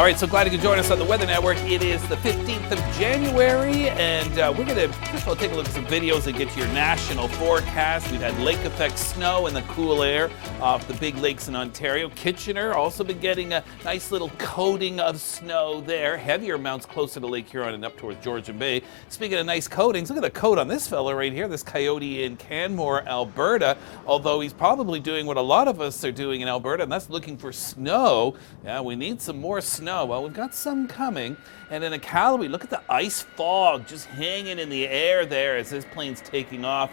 All right, so glad you could join us on the Weather Network. It is the 15th of January, and we're going to, first of all, take a look at some videos and get to your national forecast. We've had lake effect snow in the cool air off the big lakes in Ontario. Kitchener also been getting a nice little coating of snow there. Heavier amounts closer to Lake Huron and up towards Georgian Bay. Speaking of nice coatings, look at the coat on this fella right here, this coyote in Canmore, Alberta. Although he's probably doing what a lot of us are doing in Alberta, and that's looking for snow. Yeah, we need some more snow. Well, we've got some coming. And in Iqaluit, look at the ice fog just hanging in the air there as this plane's taking off.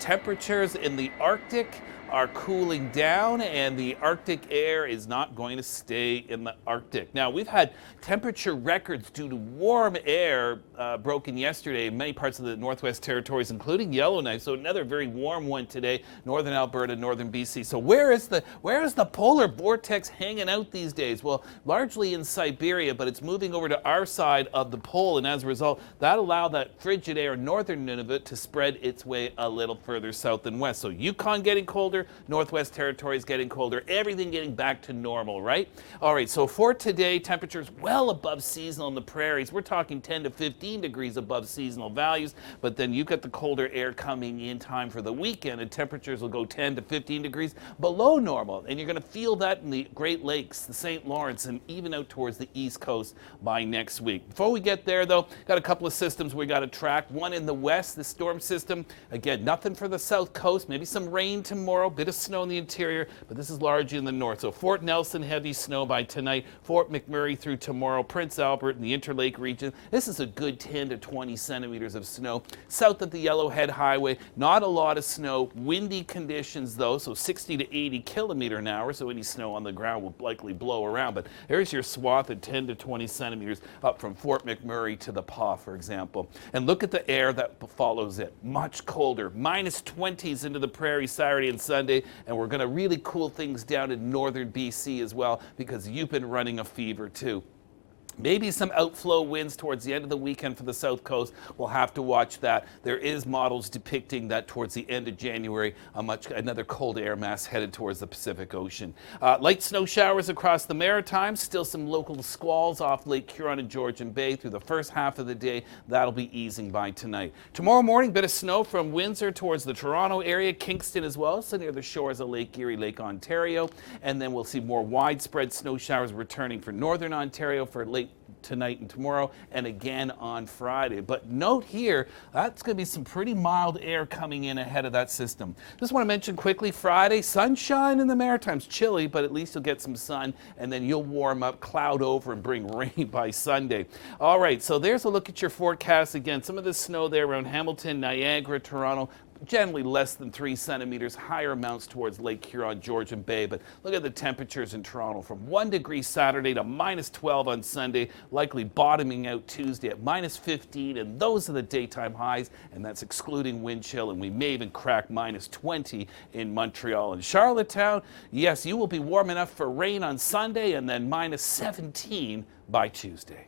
Temperatures in the Arctic are cooling down, and the Arctic air is not going to stay in the Arctic. Now, we've had temperature records due to warm air broken yesterday in many parts of the Northwest Territories, including Yellowknife. So another very warm one today, northern Alberta, northern BC. So where is the polar vortex hanging out these days? Well, largely in Siberia, but it's moving over to our side of the pole, and as a result, that allowed that frigid air, northern Nunavut, to spread its way a little further south and west. So Yukon getting colder, Northwest Territories getting colder, everything getting back to normal, right? All right, so for today, temperatures well above seasonal in the prairies. We're talking 10 to 15 degrees above seasonal values, but then you got the colder air coming in time for the weekend, and temperatures will go 10 to 15 degrees below normal, and you're going to feel that in the Great Lakes, the St. Lawrence, and even out towards the East Coast by next week. Before we get there, though, got a couple of systems we got to track. One in the west, the storm system. Again, nothing for the south coast. Maybe some rain tomorrow, bit of snow in the interior, but this is largely in the north. So Fort Nelson, heavy snow by tonight. Fort McMurray through tomorrow. Prince Albert and the Interlake region. This is a good 10 to 20 centimeters of snow. South of the Yellowhead Highway, not a lot of snow. Windy conditions, though, so 60 to 80 kilometer an hour, so any snow on the ground will likely blow around. But there's your swath at 10 to 20 centimeters up from Fort McMurray to the Paw, for example. And look at the air that follows it. Much colder. Minus 20s into the prairie Saturday and Sunday, and we're going to really cool things down in northern BC as well, because you've been running a fever too. Maybe some outflow winds towards the end of the weekend for the south coast. We'll have to watch that. There is models depicting that towards the end of January, another cold air mass headed towards the Pacific Ocean. Light snow showers across the Maritimes. Still some local squalls off Lake Huron and Georgian Bay through the first half of the day. That'll be easing by tonight. Tomorrow morning, bit of snow from Windsor towards the Toronto area, Kingston as well, so near the shores of Lake Erie, Lake Ontario. And then we'll see more widespread snow showers returning for northern Ontario for late tonight and tomorrow, and again on Friday. But note here, that's going to be some pretty mild air coming in ahead of that system. Just want to mention quickly, Friday, sunshine in the Maritimes. Chilly, but at least you'll get some sun, and then you'll warm up, cloud over, and bring rain by Sunday. All right, so there's a look at your forecast. Again, some of the snow there around Hamilton, Niagara, Toronto, generally less than 3 centimeters, higher amounts towards Lake Huron, Georgian Bay. But look at the temperatures in Toronto, from 1 degree Saturday to minus 12 on Sunday, likely bottoming out Tuesday at minus 15, and those are the daytime highs, and that's excluding wind chill, and we may even crack minus 20 in Montreal and Charlottetown. Yes, you will be warm enough for rain on Sunday, and then minus 17 by Tuesday.